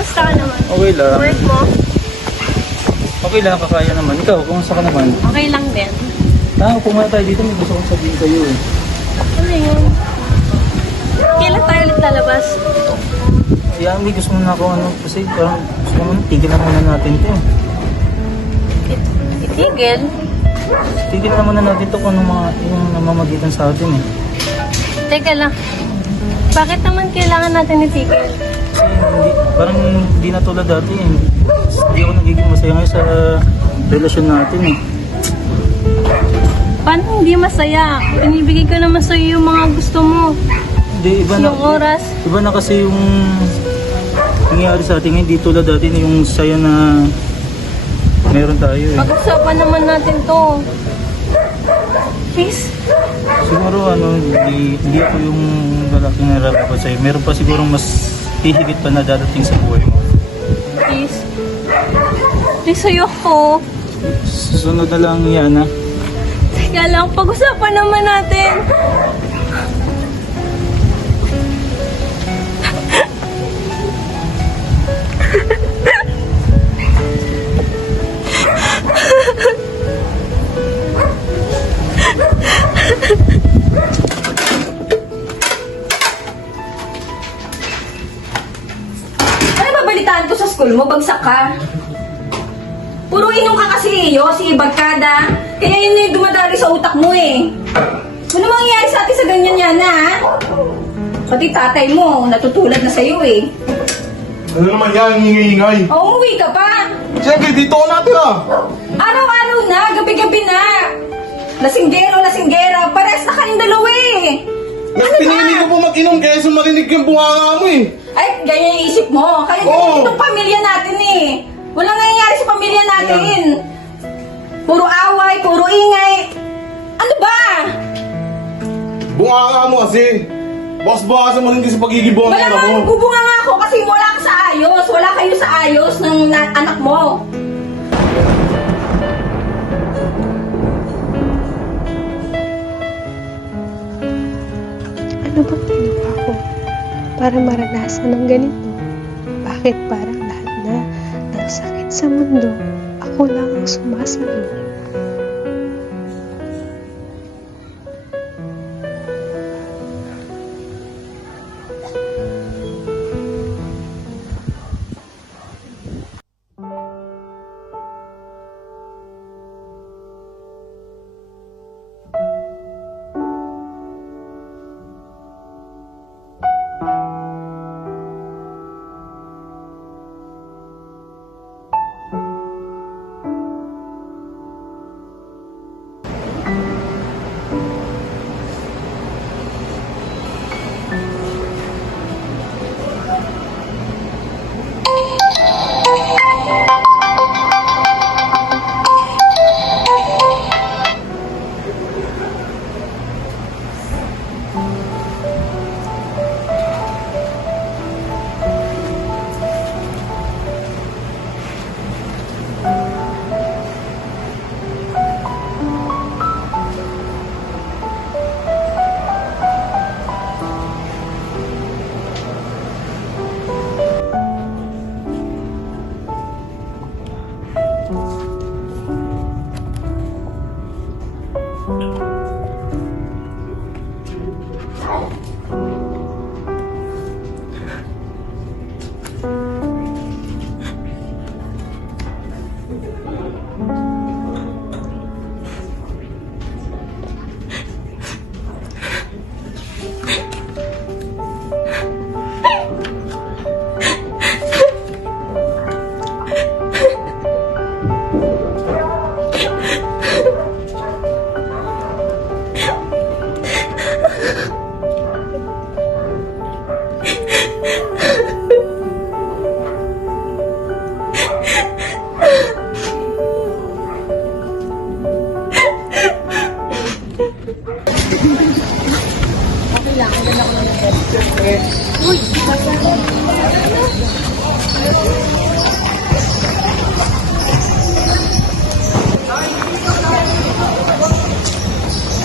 Kamusta ka naman? Okay lang. Work mo? Okay lang, kakaya naman. Ikaw, kumusta ka naman? Okay lang din. Upo muna tayo dito. May gusto kong sabihin sa'yo eh. Ano yun? Kailan tayo ulit lalabas? Kaya may gusto mo na ako kasi parang gusto mo na tigil na muna natin to. Itigil? Tigil na muna natin to kung ano yung namamagitan sa atin eh. Teka lang. Bakit naman kailangan natin itigil? Kasi parang hindi na tulad dati eh. Hindi ako nagiging masaya ngayon sa relasyon natin eh. Paano hindi masaya? Binibigay ko naman sa'yo yung mga gusto mo. Hindi, iba na, Yung oras. Iba na kasi yung nangyayari sa atin ngayon. Hindi tulad dati na yung saya na meron tayo eh. Pag-usapan naman natin to. Please? Siguro hindi ako yung lalaking narapat ko sa'yo. Meron pa siguro mas hihigit pa na dadating sa buhay mo. Please? Please, ayoko. Susunod na lang yan ha. Teka lang, pag-usapan naman natin. Ano babalitaan ko sa school mo? Bagsak ka? Puro inom ka kasi, Yossi, bagkada. Kaya yun na yung dumadali sa utak mo eh. Ano mangyayari sa atin sa ganyan yan, ha? Pati tatay mo, natutulad na sa'yo eh. Ano naman yan, ingay-ingay? O, umuwi ka pa. Siyempre, dito ako natira. Araw-araw na, gabi-gabi na. Lasinggero, lasinggera, pares na kayong dalawa eh. Mas pinili ko po mag-inom kaya marinig yung bunganga mo eh. Ay, ganyan yung isip mo. Kaya Oo. itong pamilya natin eh. Walang nangyayari sa pamilya natin. Puro away, puro ingay. Ano ba? Bunganga mo kasi. Bakas-bakasan mo rin kasi pagiging Wala bunganga nga, mo. nagbubunga nga ako kasi wala ka sa ayos. Wala kayo sa ayos ng anak mo. Ano bang ginawa ko para maranasan ng ganito? Bakit parang lahat na ng sakit sa mundo, ako lang ang sumasalo?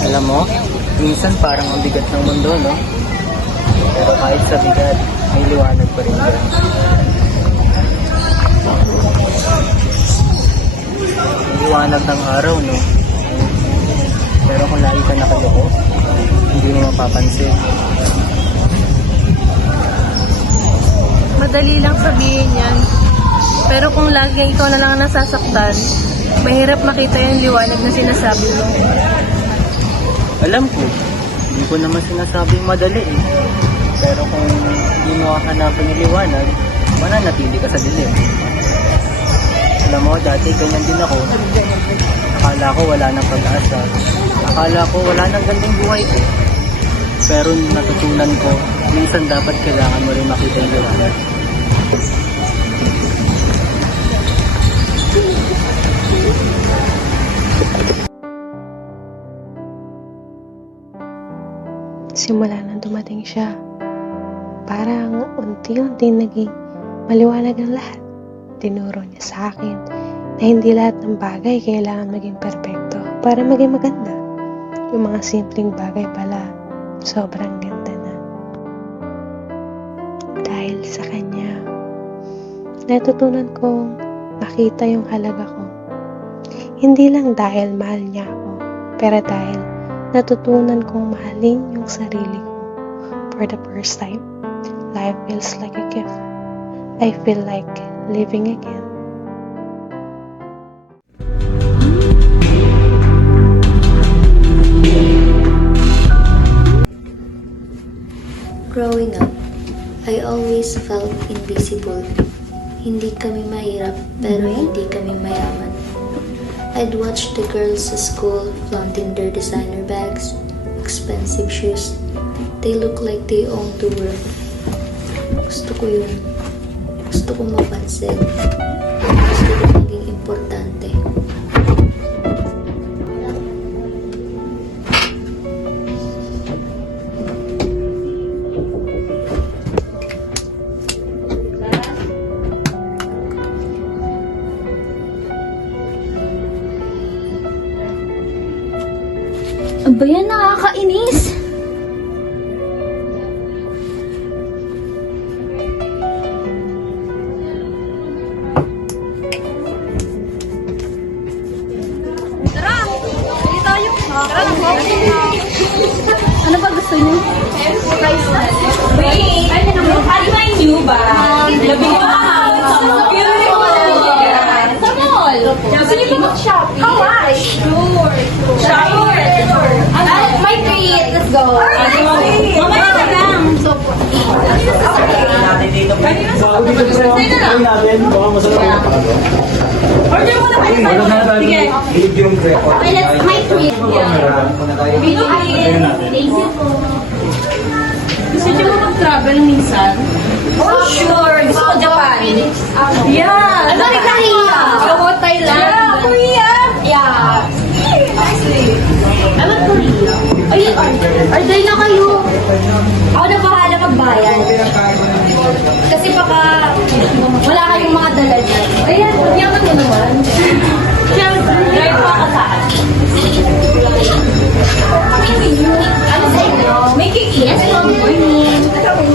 Alam mo, minsan parang ang bigat ng mundo, no? Pero kahit sa bigat, may liwanag pa rin. Liwanag ng araw, no? Pero kung lagi ka nakaloko, hindi mo mapapansin. Madali lang sabihin yan. Pero kung laging ikaw na lang ang nasasaktan, mahirap makita yung liwanag na sinasabi mo. Alam ko, hindi ko naman sinasabing madali eh. Pero kung hindi mo hahanapan yung liwanag, mananatili ka sa dilim. Alam mo, dati ganyan din ako. Akala ko wala nang pag-asa. Akala ko wala nang gandang buhay ko. Pero natutunan ko, minsan dapat kailangan mo rin makita yung liwanag. Simula nang dumating siya, parang unti-unti naging maliwanag ang lahat. Tinuro niya sa akin na hindi lahat ng bagay kailangan maging perpekto para maging maganda. Yung mga simpleng bagay pala, sobrang ganda na. Dahil sa kanya, natutunan kong makita yung halaga ko. Hindi lang dahil mahal niya ako, pero dahil natutunan kong mahalin yung sarili ko. For the first time, life feels like a gift. I feel like living again. Growing up, I always felt invisible. Hindi kami mahirap, pero hindi kami mayaman. I'd watch the girls sa school flaunting their designer bags, expensive shoes. They look like they own the world. Gusto ko yun. Gusto ko mapansin. Gusto ko maging importante. Aba yan, nakakainis! Ano ba gusto niyo? Wait! Ano ba yung ba? Labi ko sa mall. Sa mall! Gusto niyo ba mag-shopping? Kawash! Sure! Sure! My treat! Let's go! Mamaya na lang! So, order mo na kayo. Sige. Okay, let's my treat. Gusto niyo ba mag-travel minsan? Oh, sure. Gusto ko Japan. Yeah. Ano rin Korea? Ako, Thailand. Yeah, Korea. Yeah. I'm at Korea. Ay, order na kayo. Ako na bahala magbayan. Kasi baka wala kayong mga dala dyan. Ayan, yaman mo naman. Siyempre, drive pa ka sa akin. Ano sa inyo? May cake. Yes, good morning.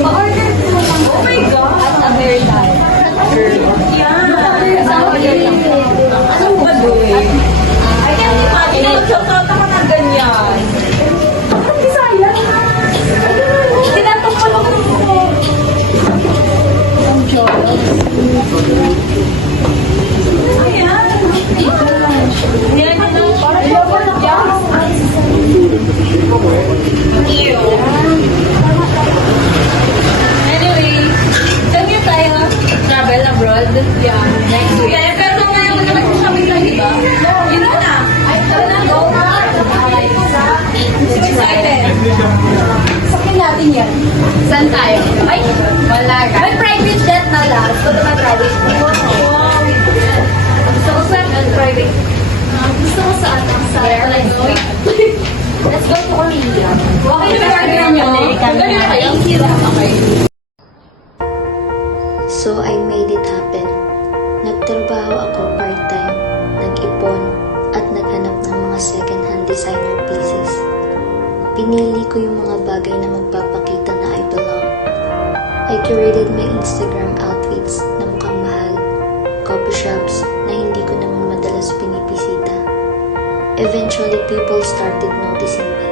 Pa-order ko. Oh my God. At a very time. Yeah. Sa order lang. Anong ba doon? I can't imagine na magsatrata ka na ganyan. Ang bisaya. Tinatong ko lang ako. Ang Diyos. Ayan. Ayan na lang. Parang yung anyway, kami tayo travel abroad. Yeah, next week. Kaya pero ngayon mo naman shopping lang, di ba? You know na. Tara na, go. So excited. Sakin natin yan. Saan tayo? Ay, wala ka. May private jet na lang. Gusto ko na private. Wow. Gusto ko sa private. Gusto ko sa let's go. Let's go to Korea. Okay, order nyo. Okay. So I made it happen. Nagtrabaho ako part-time, nag-ipon, at naghanap ng mga second-hand designer pieces. Pinili ko yung mga bagay na magpapakita na I belong. I curated my Instagram outfits na mukhang mahal, shops na hindi ko naman madalas pinipisita. Eventually, people started noticing me.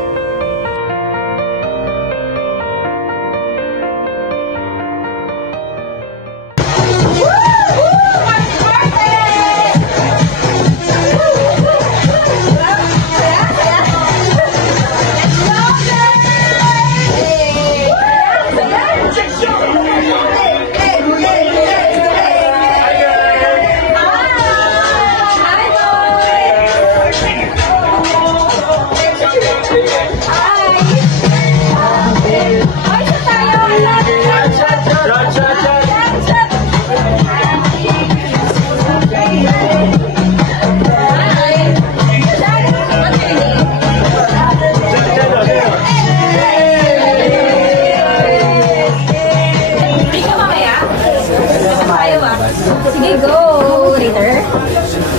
Sige, go! Later.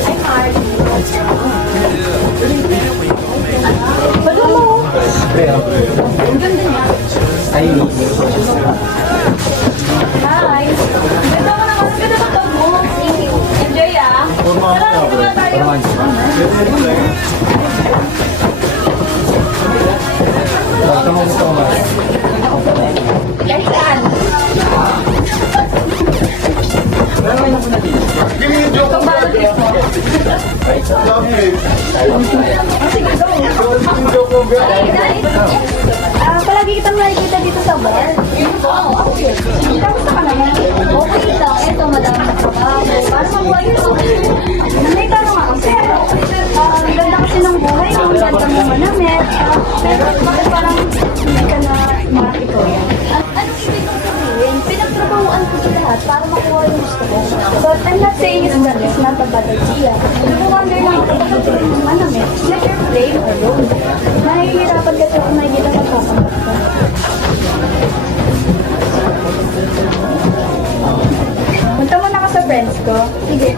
Ay, Mark. Bago mo. Ang ganda niya. Ay, Hi. Ganda mo naman. Ganda mo to mo. Enjoy, ah. Tara, naman tayo. Yan saan? Ikaw ba ito? Palagi kitang nakikita dito sa bar. Oo, okay. Kamusta ka naman? Okay lang. Eto, madami na trabaho. Para mabuhay ito. May tanong ako, sir. Ang ganda kasi ng buhay. Ang ganda mo manamit. Pero bakit parang hindi ka na smart ito yan? Anong ibig kong sabihin? Pinagtrabahoan ko sa lahat para makuha yung gusto ko. But I'm not saying it's that it's not a bad idea. Nag-wonder lang ako bakit ito yung manamit. Like you're playing alone. Nahihirapan kasi kung nakikita sa kakamot ko. Punta mo na ka sa friends ko. Sige.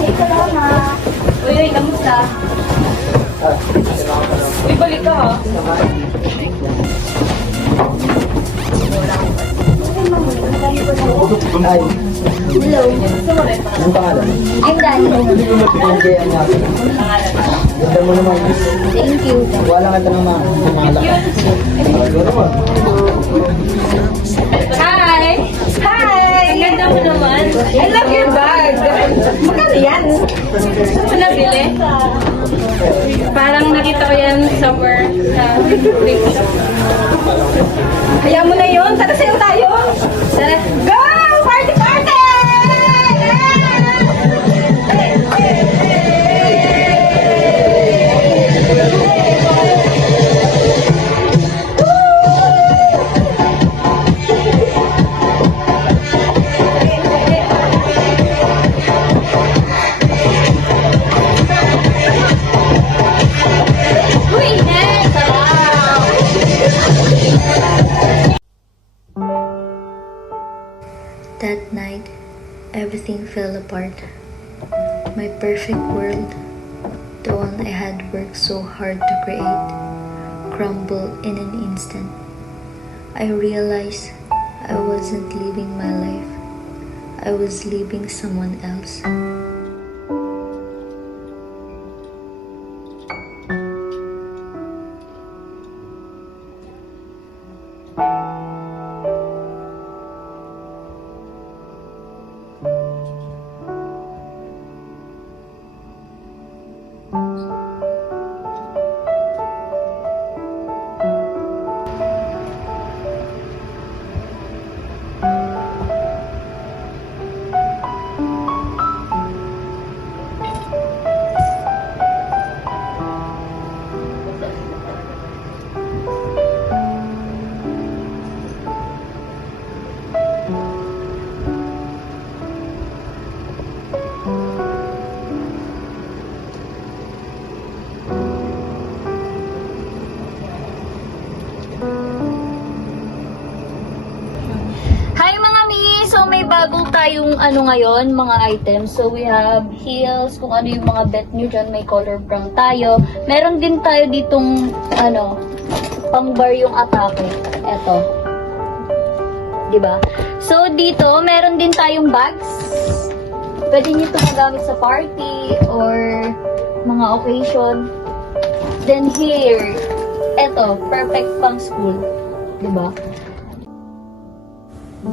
Hey, salamat. Uy, kamusta? Uy, balik ka ha. Ay, Hello. anong pangalan? I'm Dani. Hindi, ang natin. Ganda mo naman. Thank you. Wala ka ng mga Hi! Hi! Ang ganda mo naman. I love your bag. Magkano yan? Saan mo nabili? Parang nakita ko yan somewhere sa thrift shop. Hayaan mo na yun. Tara sayo tayo. Tara. Go! Party, party! Uy, next! That night, everything fell apart. My perfect world, the one I had worked so hard to create, crumbled in an instant. I realized I wasn't living my life. I was living someone else. Hi mga mi! So may bago tayong ngayon, mga items. So we have heels, kung ano yung mga bet nyo dyan, may color brown tayo. Meron din tayo ditong pang bar yung atake. Eto. Diba? So dito, meron din tayong bags. Pwede niyo ito magamit sa party or mga occasion. Then here, eto, perfect pang school. Diba?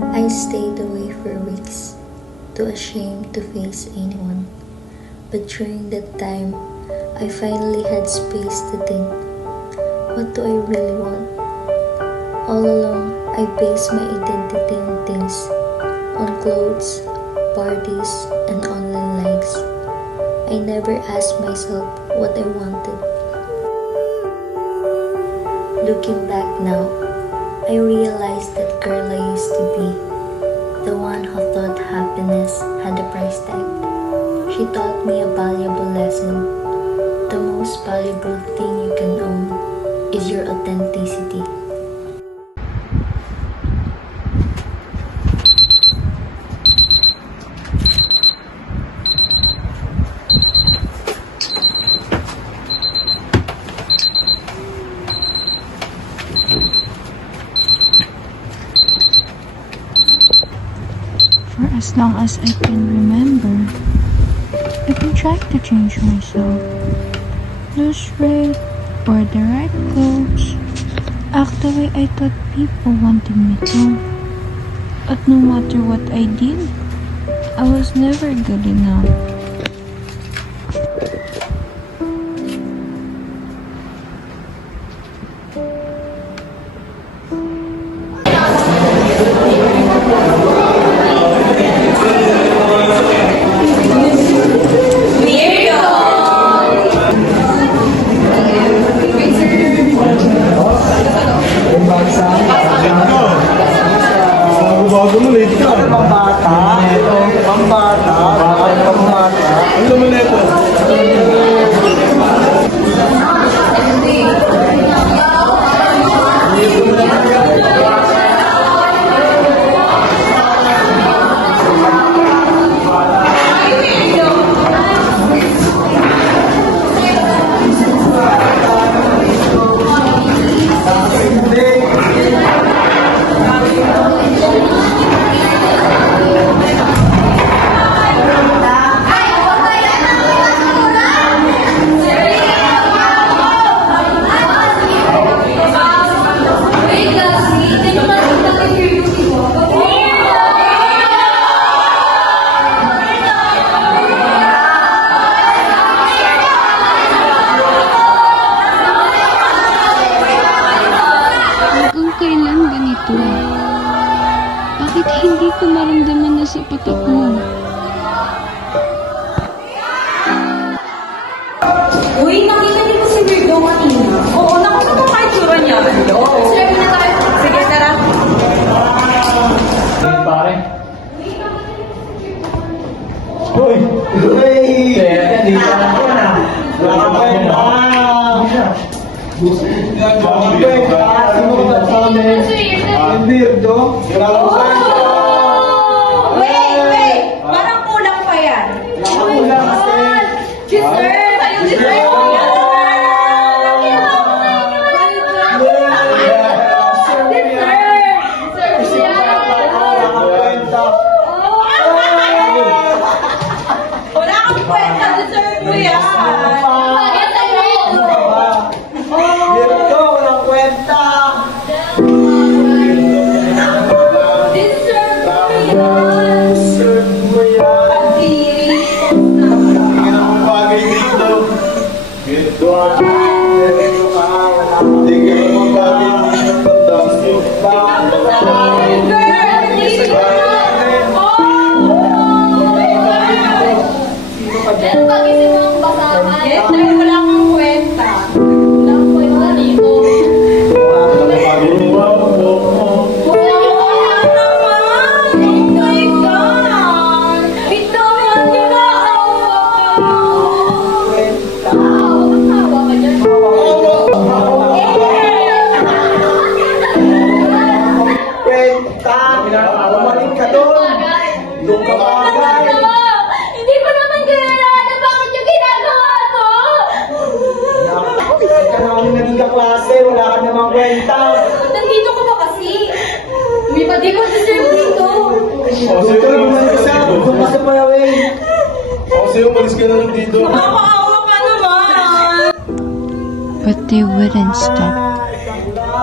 I stayed away for weeks, too ashamed to face anyone. But during that time, I finally had space to think, what do I really want? All along, I based my identity on things, on clothes, parties, and online likes. I never asked myself what I wanted. Looking back now, I realized that girl I used to be, the one who thought happiness had a price tag. She taught me a valuable lesson. The most valuable thing you can own is your authenticity. For as long as I can remember, I've been trying to change myself. Lose weight, wear the right clothes, act the way I thought people wanted me to. But no matter what I did, I was never good enough. Bago mo, late ka. Pambata. Pambata. Pambata. Ano naman na ito? Kung kailan ganito, bakit hindi ko maramdaman na sapat ako? Uy, nakita niyo ba si Virgo kanina? Oo, nakita ko kahit tsura niya. Oo. Sir, na tayo. Sige, tara. Pare. Uy! Uy! Kaya dito na po na. Wait! Parang kulang pa yan. Sister! Tayo, sister! Wala kang kwenta, deserve mo yan. Deserve mo yan. Kadiri. Bagay dito. Ito ang hindi ka naman bagay Then, pag-isip mo ang basahan. Yes, sir, wala kang kwenta. Walang kwenta dito. Hindi ko naman kilala. Bakit yung ginagawa to? Wala ka namang kwenta. Nandito ko ba kasi? May pa di ko deserve dito. Ito, bumalik ka sa. Bumalik ka sa pala, Kasi umalis ka na lang dito. Nakakaawa ka naman! But they wouldn't stop.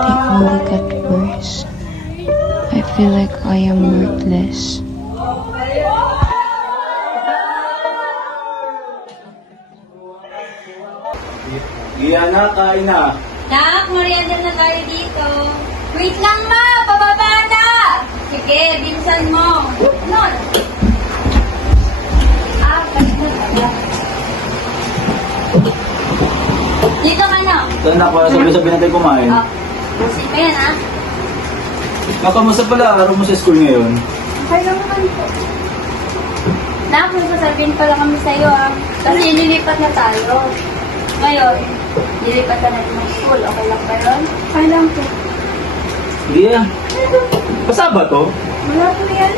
They only got worse. I feel like I am worthless. Giana, kain na. Nak, merienda na tayo dito. Wait lang ma! Pababa na! Sige, binsan mo. Nun! Balik mo pala. Dito ka na. Ito na, para sabi natin kumain. Kasi pa yan ah. Kamusta pala araw mo sa school ngayon? Okay lang naman po. Nak, may sasabihin pala kami sa'yo ah. Kasi nilipat na tayo. Ngayon, nilipat ka natin ng school. Okay lang ba yun? Okay lang po. Gia, basa ba to? Wala po yan.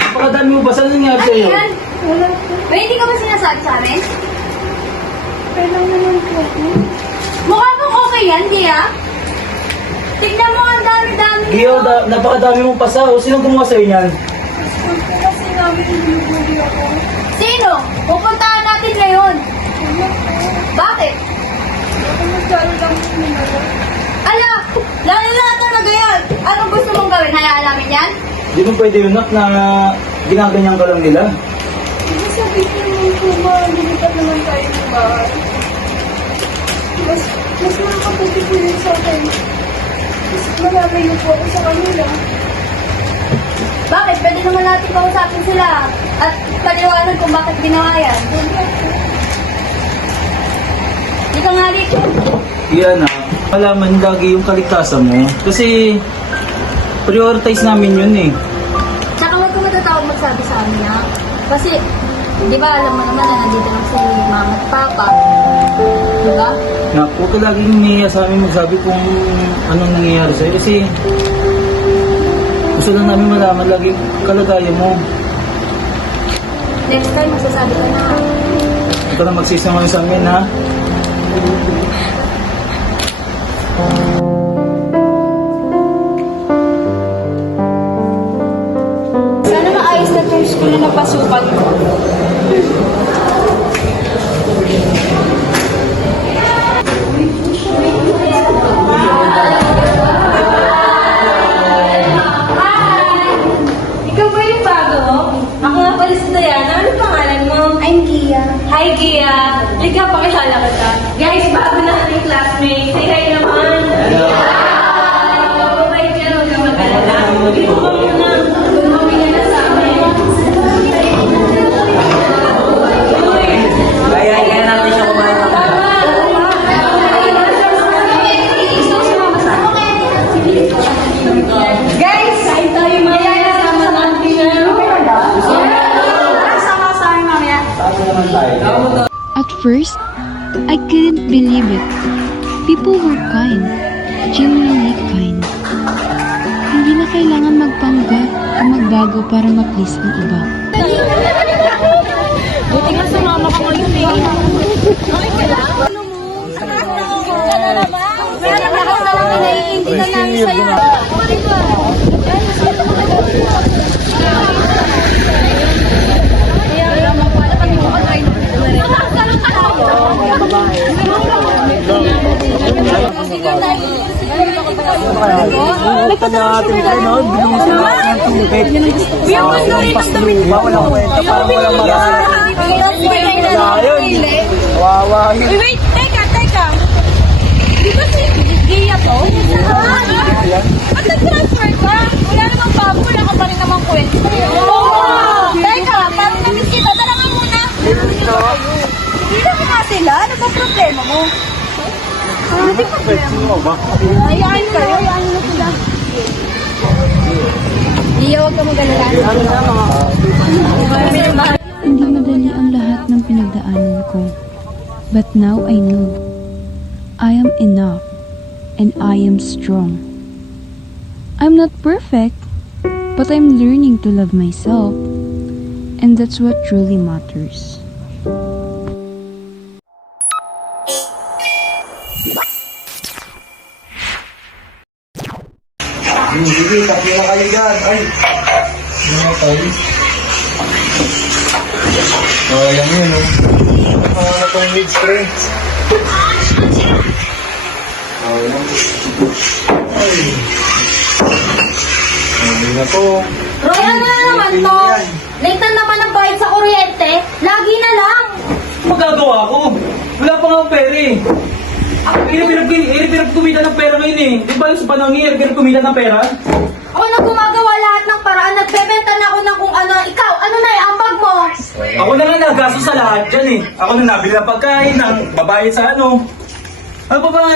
Napakadami mo basa. Ano nangyari Ano sa'yo? yan? Wala po. May hindi ka ba sinasabi sa amin? Okay lang naman po. Mukha mong okay yan, Gia. Tignan mo ang dami-dami. Gia, napakadami mong basa. O, sino gumawa sa'yo niyan? Kasi namin hindi ako. Sino? Pupuntahan natin ngayon. Bakit? Ala! Lala talaga yan! Anong gusto mong gawin? Hayaan namin yan? Di mo pwede yun, Nak, na ginaganyan ka lang nila. Hindi sabihin mo po ba, lumipat naman tayo ng bahay. Mas nakakabuti po yun sa akin. Mas malagay na po ako sa kanila. Bakit? Pwede naman natin kausapin sila at paliwanag kung bakit ginawa yan. Hindi ka nga dito. Gia, na malaman lagi yung kaligtasan mo. Kasi prioritize namin yun eh. Tsaka huwag ka matatawag magsabi sa amin ha. Kasi, di ba alam mo naman na nandito lang sa yung mama at papa. Di ba? Na, huwag ka laging humihiya sa amin magsabi kung anong nangyayari sa'yo. Kasi gusto lang namin malaman lagi kalagayan mo. Next time, magsasabi ka na. Huwag ka na magsisangan sa amin, ha? Sana maayos na itong school na napasukan ko. Ikaw ba yung bago? Ako nga pala si Diana. Ano pangalan mo? I'm Gia. Hi, Gia. Liga, pakilala kita. Guys, bago na ating classmate. Say hi naman. Hello. Hi, Gia. Huwag ka mag-alala. Dito ka muna. Gumawin ka na sa amin. Kaya natin siya kumain ng Guys, kain tayo mamaya. Sama natin. Sama sa amin mamaya. At first, I couldn't believe it. People were kind, genuinely kind. Hindi na kailangan magpanggap o magbago para ma-please ang iba. Buti nga sumama ka ngayon eh. Okay ka lang? Ano mo? Ka na naman. Kaya lang lahat na lang naiintindi na namin sa'yo. Wait, teka. Di ba si Gia to? Ba't nag-transfer ka? Wala namang bago, wala ka pa rin namang kwento. Teka, parang namiss kita. Tara nga muna. Hindi naman nga sila. Ano ba problema mo? Ano ba problema mo? Hayaan kayo. Hayaan mo sila. Gia, huwag ka mag-alala. Hindi madali ang lahat ng pinagdaanan ko. But now I know. I am enough. And I am strong. I'm not perfect. But I'm learning to love myself. And that's what truly matters. Sige, tatlo na kayo dyan. Ay! Ano tayo? Sayang yun, oh. Ano pang needs, pre? Ay na to. Roy, ano na naman to? Late na naman ang bayad sa kuryente. Lagi na lang. Magagawa ko. Wala pa nga ang pera eh. Hirap kumita ng pera ngayon eh. Di ba yung sa panahon ngayon, hirap kumita ng pera? Ako na gumagawa lahat ng paraan. Nagbebenta na ako ng kung ano. Ikaw, ano na ambag mo? Ako na nga nagasto sa lahat dyan eh. Ako na nabili ng pagkain, ng babayad sa ano. Ano pa ba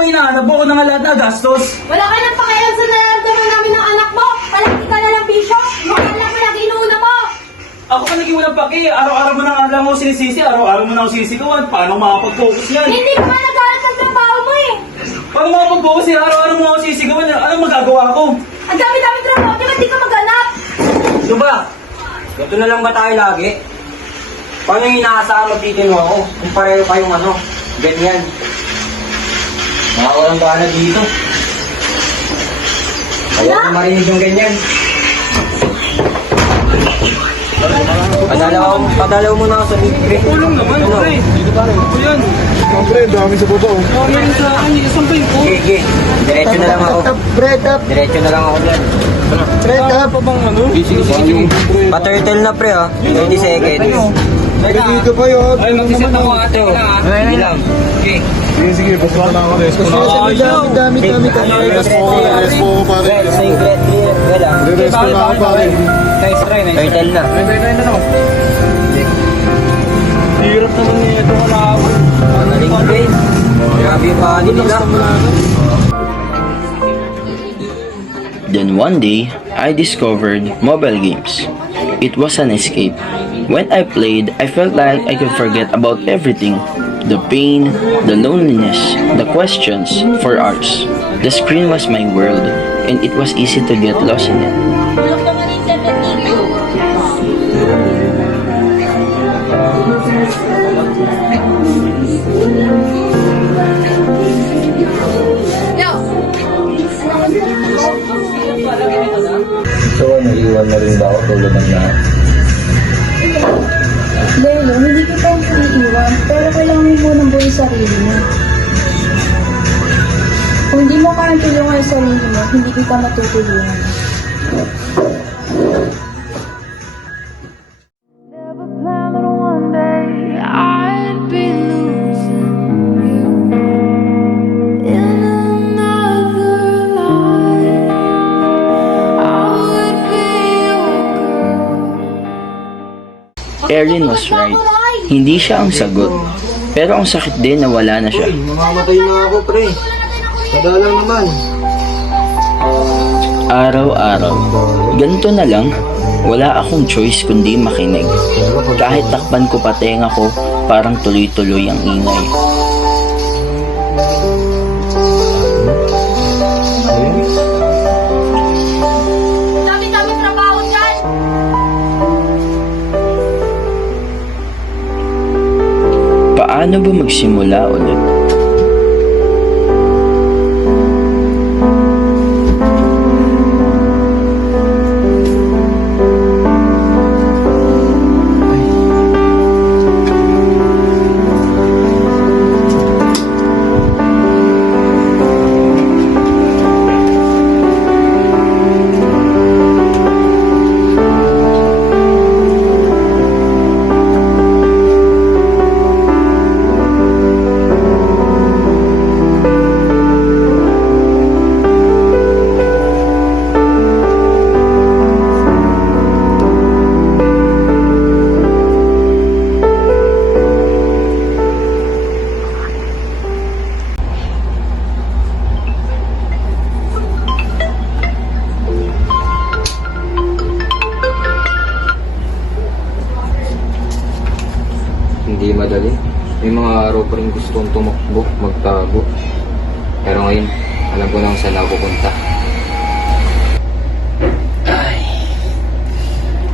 hinahanap mo? Ako na nga lahat nagastos. Wala ka nang pakialam sa nararamdaman namin ng anak mo. Palagi ka na lang bisyo. Mukha lang palagi inuuna mo. Ako pa naging walang paki. Araw-araw mo na nga lang ako sinisisi. Araw-araw mo na ako sisigawan. Paano makapag-focus yan? Hindi ka nga nagalat ng trabaho mo eh. Paano makapag-focus yan? Araw-araw mo ako sisigawan. Anong magagawa ko? Ang dami-dami trabaho. Di ba di ka maghanap? Ano ba? Ito na lang ba tayo lagi? Paano yung inaasahan magtitin mo ako? Kung pareho kayong ano, ganyan. Mga walang bahala dito. Ayaw ko marinig yung ganyan. Padalaw mo na ako sa libre. Tulong naman, pre. Ano yan? Oh, pre, dami sa baba, oh. Meron sa akin, isang pa yun. Sige, diretso na lang ako. Diretso na lang ako dyan. Ano pa bang ano? Sige. Pa-turtle na pre, 30 seconds. Dito pa yun. Ay, mag-isip ako ate. Sige lang. Okay. Sige, basta na ako. Respo na ako. Respo ko, pare. Secret clear. Wala. Respo na ako, pare. Nice try. Turtle na. Try na ako. Hirap naman niya ito kalawin. Naling brain. Grabe yung body nila. Then one day, I discovered mobile games. It was an escape. When I played, I felt like I could forget about everything. The pain, the loneliness, the questions for hours. The screen was my world, and it was easy to get lost in it. Bulok naman yung internet dito. So, naiwan na rin ba ako tulad ng lahat? Lelo, hindi kita iiwan, pero kailangan mo munang buhay sarili mo. Kung hindi mo kayang tulungan sa sarili mo, hindi kita matutulungan. Erin was right. Hindi siya ang sagot. Pero ang sakit din na wala na siya. Mamamatay na ako, pre. Madalang naman. Araw-araw. Ganito na lang. Wala akong choice kundi makinig. Kahit takpan ko pa tenga ko, parang tuloy-tuloy ang ingay. Dami-dami trabaho dyan. Paano ba magsimula ulit? Hindi madali. May mga araw pa rin gusto kong tumakbo, magtago. Pero ngayon, alam ko na kung saan ako pupunta.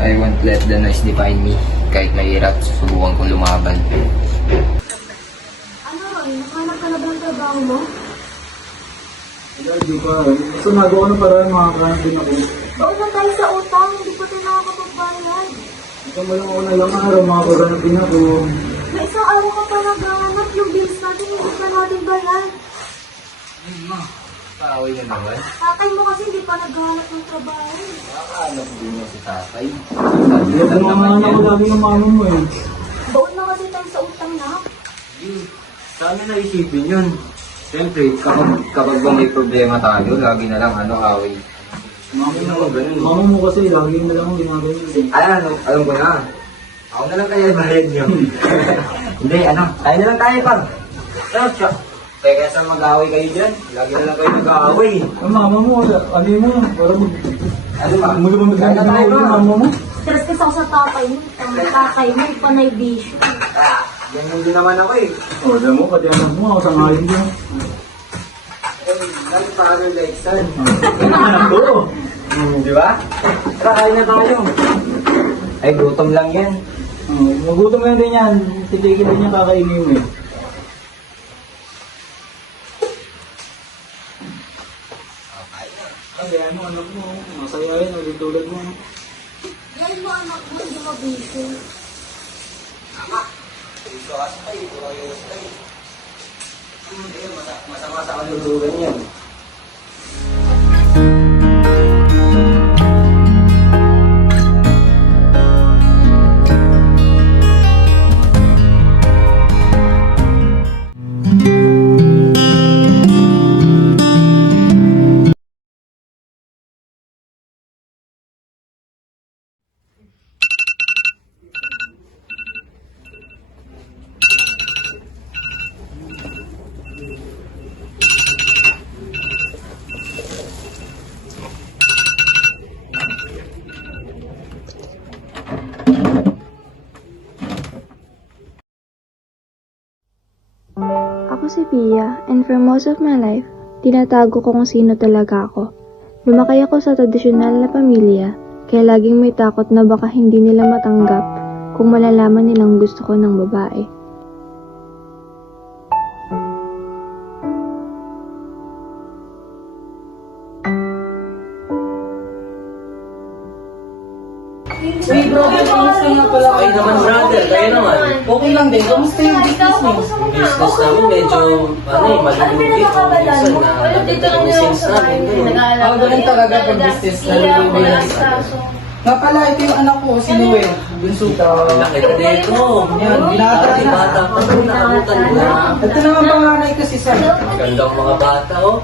I won't let the noise define me. Kahit mahirap, susubukan kong lumaban. Ano, Roy? Nakahanap ka na ba ng trabaho mo? Hindi pa. Basta nagawa na parang makakain din ako. Doon lang tayo sa utang. Hindi pa tayo nakakapagbayad. Ito mo lang ako na lang araw, mga kaganapin ako. May isang araw ka pa naghahanap yung bills natin, hindi pa natin bayan. Kaaway niya naman. Tatay mo kasi hindi pa naghahanap ng trabaho. Nakakaanap din niya si tatay. Ito mga anak ko lagi ng mama mo eh. Baon na kasi tayo sa utang na. Sa amin na isipin yun. Siyempre, kapag ba may problema tayo, lagi na lang away. Mama mo kasi lagi na lang ginagawa yun. Alam ko na. Ako na lang kaya bayad niyo. Hindi, tayo na lang tayo pag. Teka sa mag-away kayo dyan. Lagi na lang kayo mag-away. Ang mama mo, ano mo yan? Para mag... Ano ba? Mula ba magkakawin yung mama mo? Stress kasi ako sa tatay mo. Ang tatay mo, panay bisyo. Ganyan din naman ako eh. O, alam mo, pati anak mo, ako sa ngayon din. Like father, like son. Anak ko. Di ba? Tara, kain na tayo. Ay, gutom lang yan. Magutom yan din yan. Titigil din niya kakainin mo eh. Ay, ano anak mo, masayahin, ulit tulad mo. Yan mo anak mo, hindi mo bisyo. Masama sa kalulugan yan. Ako si Pia, and for most of my life, tinatago ko kung sino talaga ako. Lumaki ako sa tradisyonal na pamilya, kaya laging may takot na baka hindi nila matanggap kung malalaman nilang gusto ko ng babae. Hey brother, kamusta nga pala? Ay naman brother, kayo naman. Okay lang din, kamusta yung business mo? Business namin medyo, malulungkit. Minsan na, since namin. Ganun talaga pag business na lulubihan. Nga pala, ito yung anak ko, si Noel. Bunso ka. Laki na dito. Yan, binata Pati na. bata pa ito, naabutan mo na. Ito naman panganay ko si Sam. Gandang mga bata, oh.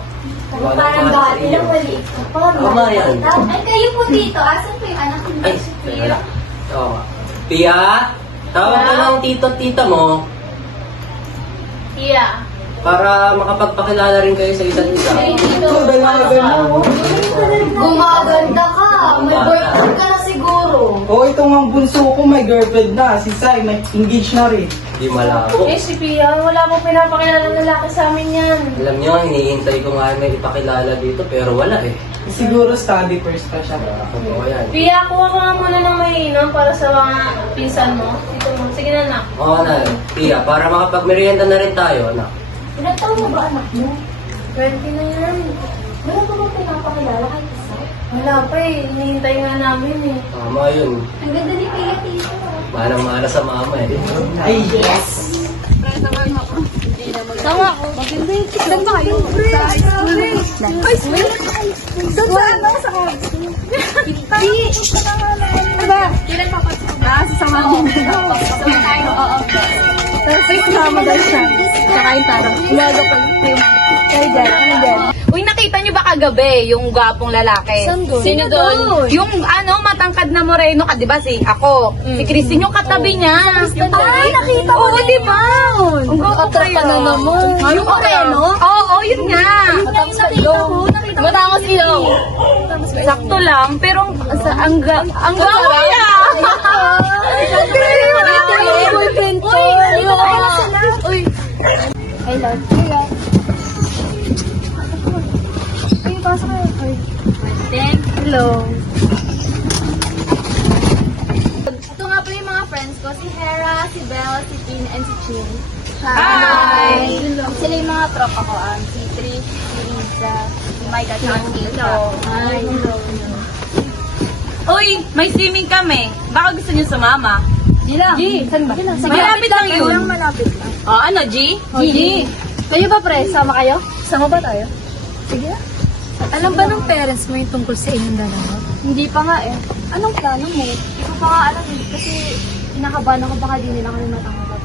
Parang dati lang maliit ka pa. Tama yan. Ay, kayo po dito. Asan po yung anak Ay, teka lang. Oo nga. Pia, tawag ka ng tito at tita mo Iya. para makapagpakilala rin kayo sa isa't isa. Ito, dalaga mo. Gumaganda ka. May boyfriend ka na siguro. Oo, ito nga ang bunso ko, may girlfriend na. Si Sai, may engaged na rin. Di malabo. Si Pia, wala pong pinapakilala ng lalaki sa amin yan. Alam niyo, hinihintay ko nga may ipakilala dito pero wala eh. Siguro study first pa siya. Oo yan. Pia, kuha ka nga muna ng mainom para sa mga pinsan mo. Dito mo. Sige na, anak. Oo na, Pia, para makapagmerienda na rin tayo, anak. Ilan taon mo ba anak mo? 20 na yan. Wala pa bang pinapakilala kahit isa? Wala pa eh. Hinihintay nga namin eh. Tama yun. Ang ganda ni Pia dito. Manang-mana sa mama eh. Ay, yes! Tama ako. Maganda yung tignan ba kayo? Ay, sweet! Doon sa ano? Sa Aba? Kailan papasok? Sasama ko. Sasama tayo. Oo. Tapos kasama daw siya. Kakain tayo. Umaga pa. Kayo dyan. Ano dyan? Uy, nakita niyo ba kagabi yung gwapong lalaki? Sino doon? Yung matangkad na moreno ka, di ba? Ako. Si Christine yung katabi niya. Ay, nakita ko Oo, di ba? Ang gwapo Atrapa na naman. Yung moreno? Oo, yun nga. Matangos ilong. Sakto lang, pero ang gwapo niya. boyfriend ko. Uy, I love you. Ay, pasok kayo. Hello. Ito nga po yung mga friends ko. Si Hera, si Belle, si Tin, and si Chin. Hi! Sila yung mga tropa ko. Si Trish, si Lisa, si Mike, at si Tito. Hi. Uy, may swimming kami. Baka gusto niyo sumama. G lang. G, saan ba? Malapit lang yun. Walang malapit lang. Oh, ano, G? G. Kayo ba, pre? Sama kayo? Sama ba tayo? Sige. Alam ba ng parents mo yung tungkol sa inyong dalawa? Hindi pa nga eh. Anong plano mo? Hindi ko pa nga alam eh. Kasi kinakabahan ako baka di nila kami matanggap.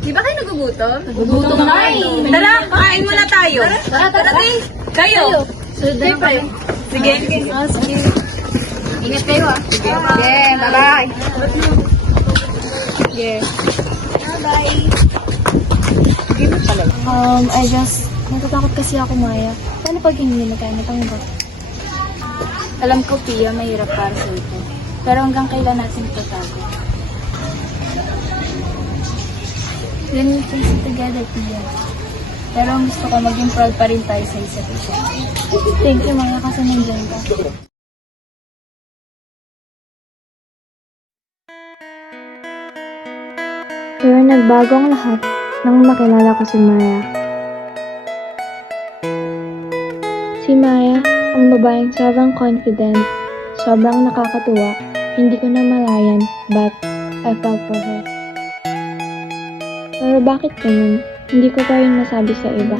Di ba kayo nagugutom? Nagugutom na eh. Tara, kain muna tayo. Tara. Kayo. Sige, pre. Sige. Sige. Ingat kayo ah. Sige, bye-bye. Sige. Bye-bye. Natatakot kasi ako, Maya. Paano pag hindi na tayo natanggap? Alam ko, Pia, mahirap para sa ito. Pero hanggang kailan natin itatago? Then we face it together, Pia. Pero ang gusto ko maging proud pa rin tayo sa isa't isa. Thank you, Maya, kasi nandiyan ka. Pero nagbago ang lahat nang makilala ko si Maya. Si Maya, ang babaeng sobrang confident, sobrang nakakatuwa, hindi ko na malayan, but I fell for her. Pero bakit ganun? Hindi ko pa rin masabi sa iba.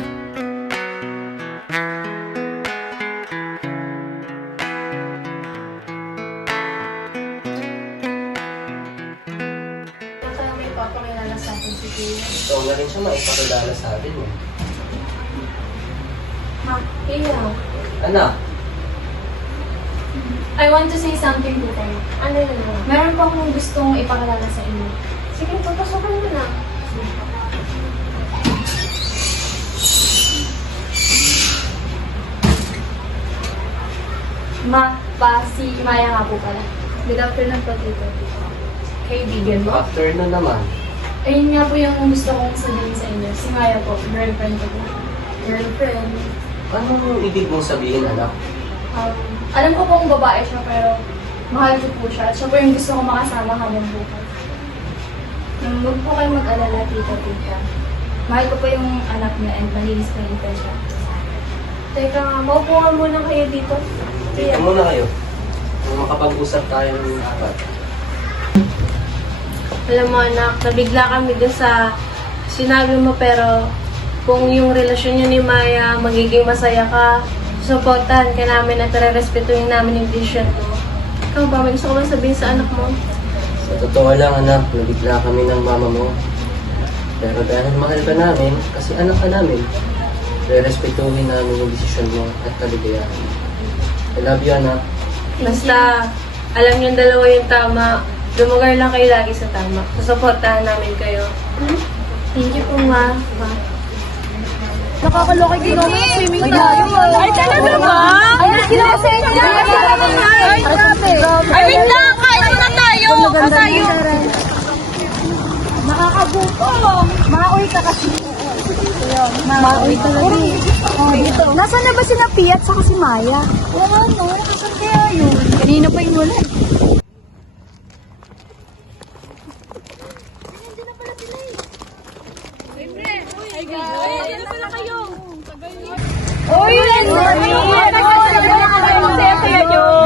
Ikaw na rin siya maipakilala sa atin eh. Ma, Pia. Anak, I want to say something to kayo. Ano yun? Meron pa akong gustong ipakilala sa inyo. Sige, papasokan mo na. Ma, si Maya nga po pala. Good afternoon po, Tito. Kaibigan mo? after na naman. Ayun nga po yung gusto kong sabihin sa inyo. Si Maya po, girlfriend ko po. Girlfriend. Anong ibig mong sabihin, anak? Alam ko pong babae siya, pero mahal ko po siya. At siya po yung gusto kong makasama habang buhay. Huwag po kayong mag-alala, tita. Mahal ko po yung anak niya and malinis na ito siya. Teka nga, maupo nga muna kayo dito. Dito muna kayo. Kung makapag-usap tayo ng apat. Alam mo anak, nabigla kami dun sa sinabi mo pero kung yung relasyon niyo ni Maya magiging masaya ka, suportahan ka namin at re-respetuhin namin yung decision mo. Ikaw ba, may gusto ko lang sabihin sa anak mo? Sa totoo lang, anak, nabigla kami ng mama mo. Pero dahil mahal ka namin, kasi anak ka namin, re-respetuhin namin yung desisyon mo at kaligayahan. I love you, anak. Basta, alam yung dalawa yung tama, lumugar lang kayo lagi sa tama. Susuportahan namin kayo. Thank you po, ma. Nakakaloka ginawa ng swimming tayo. Ay, talaga ba? Ay, kinasa niya. Ay, grabe. Ay, wait lang. Kain na tayo. Tayo. Nakakabuto. Maoy ka kasi. Maoy talaga. Oh, dito. Nasaan na ba si Pia at saka si Maya? Wala no. Nasaan kaya yun? Kanina pa yung wala.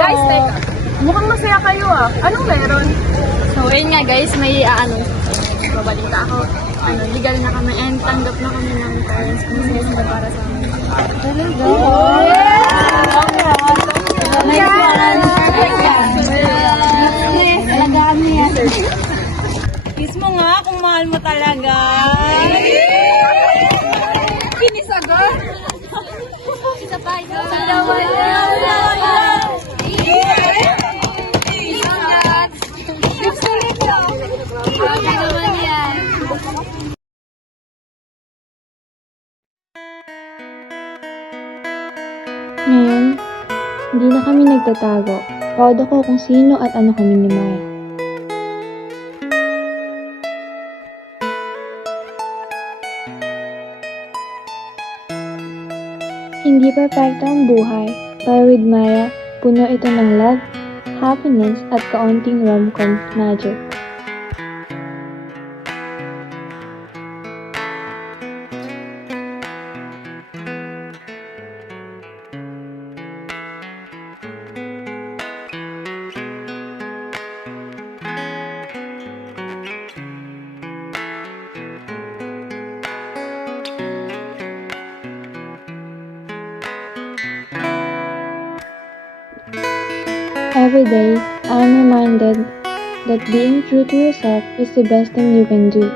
Guys, teka. Mukhang masaya kayo ah. Anong meron? So, ayun nga guys, may babalita ako. Legal na kami and tanggap na kami ng parents ko. Masaya sila para sa amin. Talaga? Alagaan mo yan. Kiss mo nga kung mahal mo talaga. Kinisagot. Isa pa, isa pa. Ngayon, hindi na kami nagtatago. Proud ako kung sino at ano kami ni Maya. Hindi perfecto ang buhay, pero with Maya, puno ito ng love, happiness at kaunting rom-com magic. Every day, I am reminded that being true to yourself is the best thing you can do.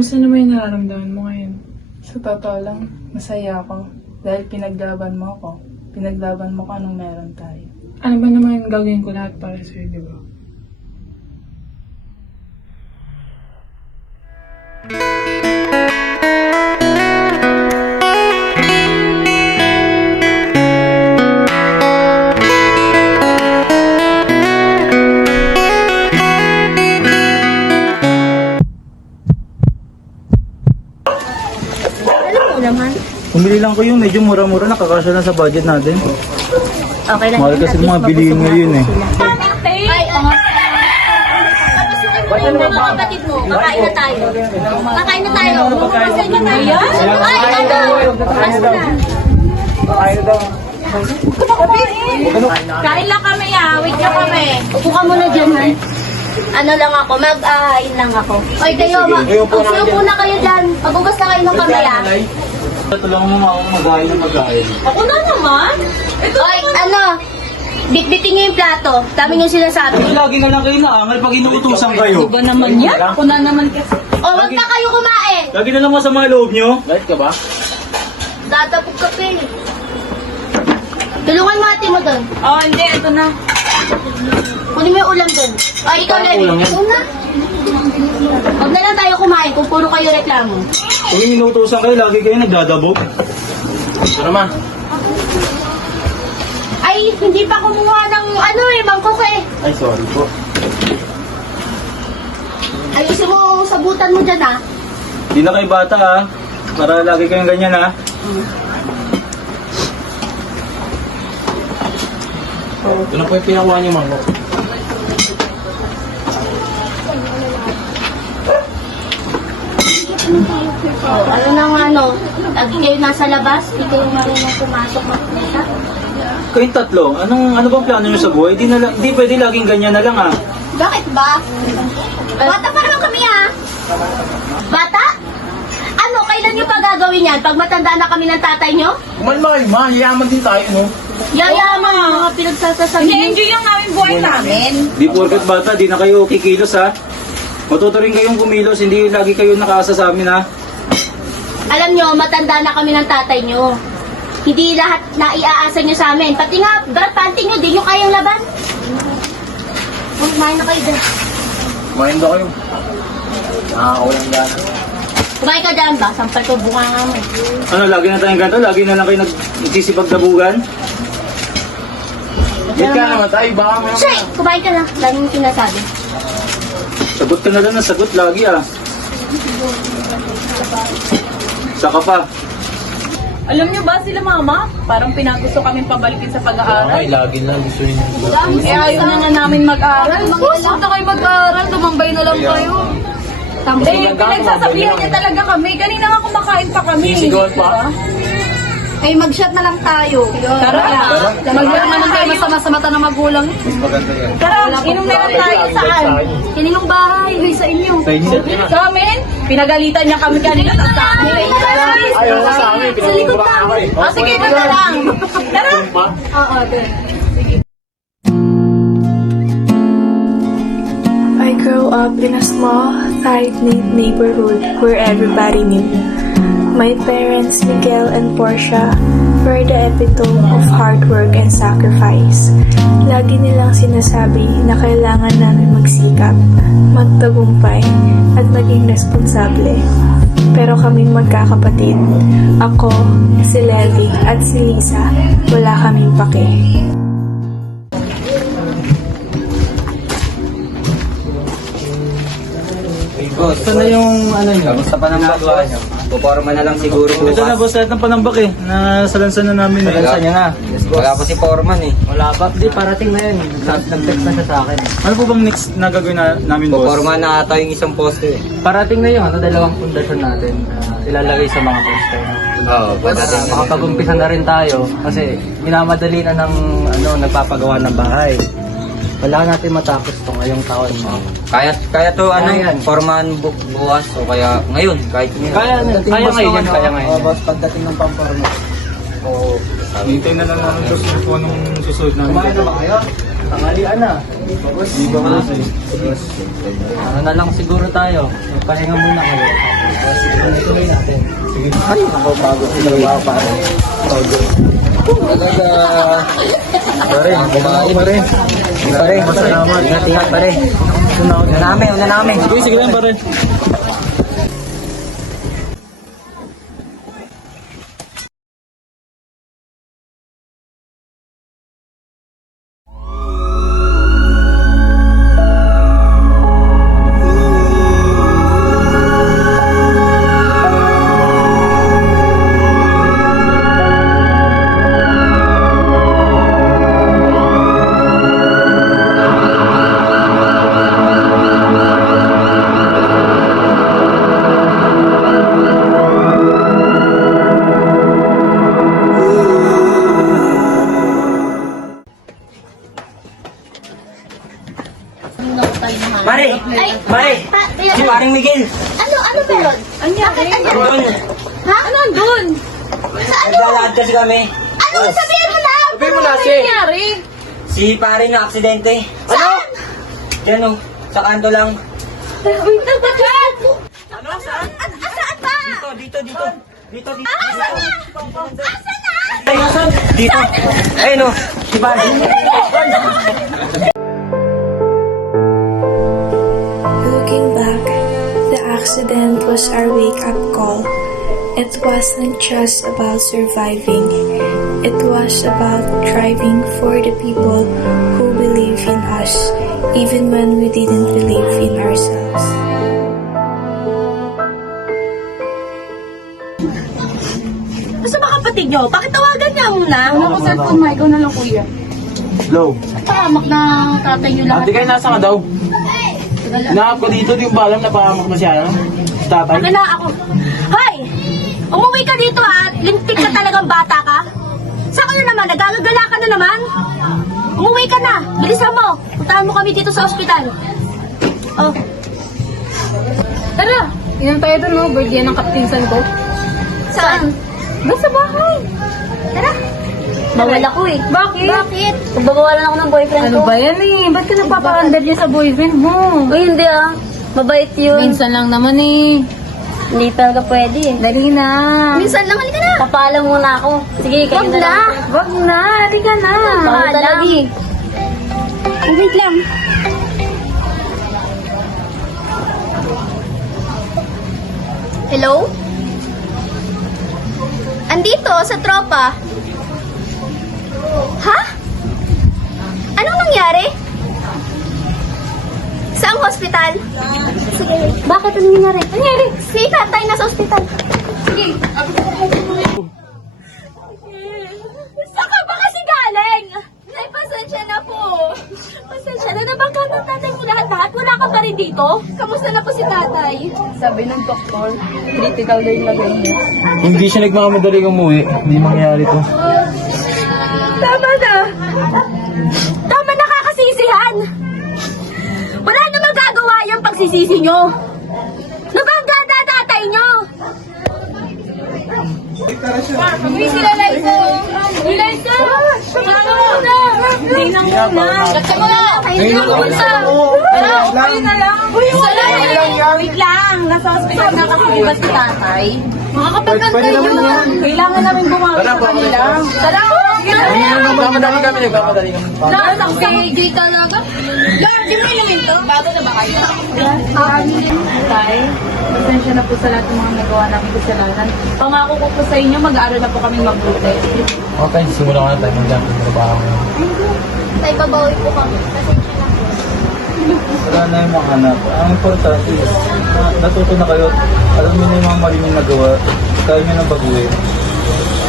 Gusto naman yung nararamdaman mo ngayon? Sa totoo lang, masaya ako. Dahil pinaglaban mo ako. Pinaglaban mo kung anong meron tayo. Ano ba naman gagawin ko lahat para sa'yo, di ba? Pumili lang ko yung medyo mura-mura, nakakasya na sa budget natin. Okay lang. Mahal kasi mga bilihin ngayon eh. Ay, Tapos yung mga kapatid mo, kakain na tayo. Kakain na tayo. Kakain na tayo. Ay, ano? Kain lang kami wait lang kami. Upo ka muna dyan, ha? Ano lang ako, mag-ahain lang ako. Oy, kayo, upo na kayo dyan. Magugas na kayo ng kamay, Tulungan mo ako mag-ahin ng mag-ahin. Ako na naman. Oy, ano? Bitbitin niyo yung plato. Dami niyo sinasabi. Lagi na lang kayo naangal pag inuutusan kayo. Ba naman yan? Ako na naman kasi. O, wag na kayo kumain. Lagi na lang masama loob nyo. Bakit ka ba? Dadabog ka pa eh. Tulungan mo ate mo doon. Oh, hindi. Ito na. Kunin mo yung ulam doon. Ay, ikaw Lenny. Ikaw na. Huwag na lang tayo kumain kung puro kayo reklamo. Kung inuutusan kayo, lagi kayo nagdadabog. Ano ma? Ay, hindi pa kumuha ng mangkok eh. Ay, sorry po. Ayusin mo sabutan mo dyan ha. Di na kayo bata ha. Para lagi kayong ganyan ha. Ito na po yung pinakuha niyo, mangkok. Ano na nga lagi kayo nasa labas, hindi kayo marunong pumasok magpunta. Kayong tatlo, ano bang plano niyo sa buhay? Di pwede laging ganyan na lang ha. Bakit ba? Bata pa naman kami ha. Bata? Ano, kailan nyo pa gagawin yan? Pag matanda na kami ng tatay nyo? Kumalma kayo ma, yayaman din tayo no? Yayaman yung mga pinagsasasabi. Enjoy lang namin buhay namin. Di porket bata, di na kayo kikilos ha. Matuto rin kayong kumilos, hindi lagi kayo nakaasa sa amin ha. Alam nyo, matanda na kami ng tatay nyo. Hindi lahat na iaasa nyo sa amin. Pati nga, brat panty nyo, di nyo kayang laban. Kumain na kayo dyan. Kumain daw kayo. Nakakawalang gana. Kumain ka dyan ba? Sampal ko bunga nga mo. Ano, lagi na tayong ganito? Lagi na lang kayo nagsisipagdabugan? Di ka naman tayo, baka mo. Shay! Kumain ka na. Lagi mo sinasabi. Sagot ka na lang ng sagot lagi ah. Saka pa. Alam niyo ba sila mama? Parang pinagusto kami pabalikin sa pag-aaral. lagi lang gusto niyo. Eh ayaw na namin mag-aaral. Huwag na kayo mag-aaral, tumambay na lang kayo. Eh, pinagsasabihan niya talaga kami. Kanina nga kumakain pa kami. Sisigawan pa? Ay, mag-shot na lang tayo. Tara. Maglaman na tayo masama sa mata ng magulang. Maganda yan. Tara, inom na lang tayo. Saan? Kinilang bahay, may sa inyo. Sa amin? Pinagalitan niya kami kanina sa amin. Ayaw ko sa amin, pinagmumura ako eh. O sige, ito na lang. Tara. Oo, doon. I grew up in a small, tight-knit neighborhood where everybody knew. My parents, Miguel and Portia, were the epitome of hard work and sacrifice. Lagi nilang sinasabi na kailangan namin magsikap, magtagumpay, at maging responsable. Pero kaming magkakapatid, ako, si Levi at si Lisa, wala kaming pake. Boss, ito na yung ano nyo. Basta pa ng bakla. Puporma na lang siguro bukas. Ito na boss, lahat ng panambak eh. Nasalansan na namin eh. Salansan niya na. Wala pa si Foreman eh. Wala pa. Di, parating na yun. Nag-text na siya sa akin. Ano po bang next na gagawin namin boss? Puporma na ata yung isang poste eh. Parating na yun. Dalawang pundasyon natin. Ilalagay sa mga poster. Oo, patating na. Makapag-umpisa na rin tayo kasi minamadali na ng nagpapagawa ng bahay. Wala natin matapos to ngayong taon mo. Kaya to Kaya yan. formahan bukas o kaya ngayon, kahit ngayon. Kaya ngayon yan, kaya ngayon. Boss, pagdating ng pamporma. Oo. Hintay na lang namin kung anong susunod namin. Kumain na ba kayo? Tanghalian na. Hindi ba boss eh? Ano na lang siguro tayo. Pahinga muna kayo. Tuloy natin. Sige. Ay, ako bago. Dalawa pa rin. Pare, Pare. pare, ingat pare. Una namin. Sige lang pare. Mare! Mare! Si paring Miguel! Ano meron? Doon! Ha? Ano andun? Naglalakad kasi kami. Ano? Sabihin mo na! Sabihin mo na, Ano si- nangyari? Si pare na aksidente. Saan? Diyan o, sa kanto lang. Wait lang ba dyan? Ano? Saan? Saan ba? Dito. Dito. Asan na? Asan na? Ayun, dito. Ayun o, si pare. Looking back, the accident was our wake-up call. It wasn't just about surviving. It was about striving for the people who believe in us, even when we didn't believe in ourselves. Gusto ba kapatid nyo? Pakitawagan niya muna. Ano ko cellphone mo? Ikaw na lang, kuya. Low. Pahamak na tatay niyo lahat. Ate kayo nasa ka daw? Nakap ko dito, di ba alam na pahamak na siya? Si tatay. Akin na ako. Hoy! Umuwi ka dito ha! Lintik ka talagang bata ka! Saan ka na naman? Nagagagala ka na naman? Umuwi ka na! Bilisan mo! Puntahan mo kami dito sa ospital. Oh. Tara! Ilan tayo doon, no? Birthday ng kaptinsan ko. Saan? Doon sa bahay. Tara! Bawal ako eh. Bakit? Bakit? Magbabawalan ako ng boyfriend Ano ko. ba yan eh? Ba't ka nagpapa-under niya sa boyfriend mo? Uy, hindi ah. Mabait yun. Minsan lang naman eh. Hindi talaga pwede eh. Dali na. Minsan lang, halika na! Papaalam muna ako. Sige, kayo Wag na na! lang. Wag na. Halika na. Bawal talaga eh. Wait lang. Hello? Andito, sa tropa. Ha? Anong nangyari? Saang hospital? Sige. Bakit ano nangyari? Ano nangyari? Si tatay nasa hospital. Sige. Saan ka ba kasi galing? Nay, pasensya na po. Pasensya na. Nabangga ng tatay mo lahat-lahat. Wala ka pa rin dito? Kamusta na po si tatay? Sabi ng doktor, critical daw yung lagay niya. Hindi siya nagmamadaling umuwi. Hindi mangyari to. Tama na. Tama na kakasisihan. Wala na magagawa yung pagsisisi nyo. Nabangga na tatay nyo. Uy, sila Liza. Uy, Liza. Ano muna? Hindi na muna. Gatsa mo na. Hindi na muna. Uy na lang. Uy, wala. Wait lang. Nasa hospital na kasi diba si tatay? Makakapagkanta yun. Kailangan namin bumawi sa kanila. Tara. Nagmamadali kami. Nakasang si Jay talaga. Lord, di mo inumin to? Bago na ba kayo? Tay, pasensya na po sa lahat ng mga nagawa namin kasalanan. Pangako ko po sa inyo, mag-aaral na po kami mabuti. Okay, simula ko na tayo. Magdampi na ba ako? Tay, babawi po kami. Pasensya na. Wala na yung mga anak. Ang importante is, natuto na kayo. Alam niyo na yung mga mali niyong nagawa. Kaya niyo na baguhin.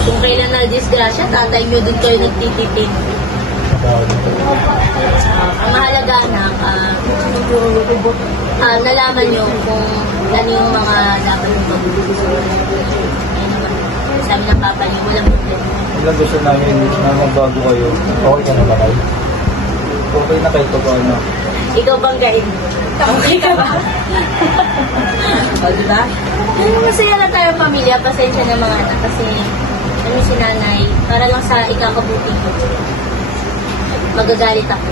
Kung kailan na disgrasya, tatay nyo doon kayo nagtitipid. Ang mahalaga na, nalaman nyo kung ano yung mga dapat yung pag-uusap. Sabi ng papa niyo, walang problema. Ilang gusto namin na magbago kayo. Okay ka na ba kayo? Okay na kahit pa ano. Ikaw banggain mo. Okay ka ba? O, diba? Pero masaya lang tayo pamilya, pasensya na mga anak kasi ano si nanay, para lang sa ikakabuti ko. Magagalit ako.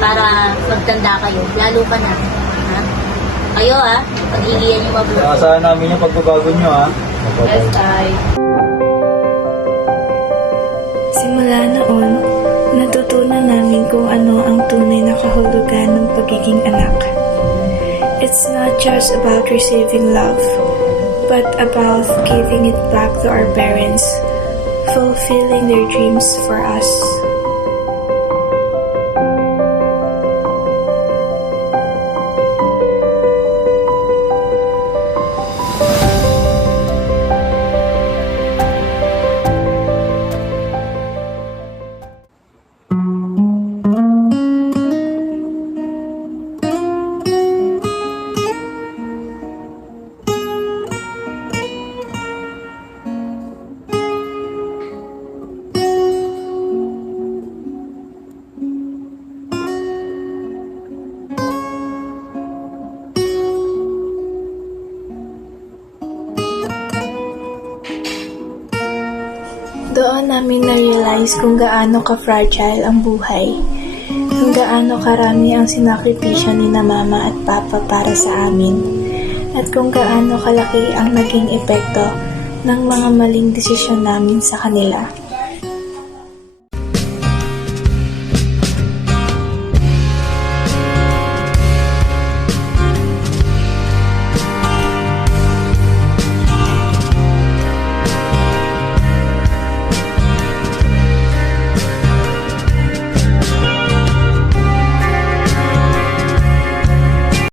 Para magtanda kayo, lalo ka na. Ha? Kayo pag-iiyan niyo mabuti. Asahan namin yung pagbabago nyo ha. Yes, Tay. Simula noon, natutunan namin kung ano ang tunay na kahulugan ng pagiging anak. It's not just about receiving love, but about giving it back to our parents, fulfilling their dreams for us. Doon namin na-realize kung gaano ka-fragile ang buhay, kung gaano karami ang sinakripisyo ni na mama at papa para sa amin, at kung gaano kalaki ang naging epekto ng mga maling desisyon namin sa kanila.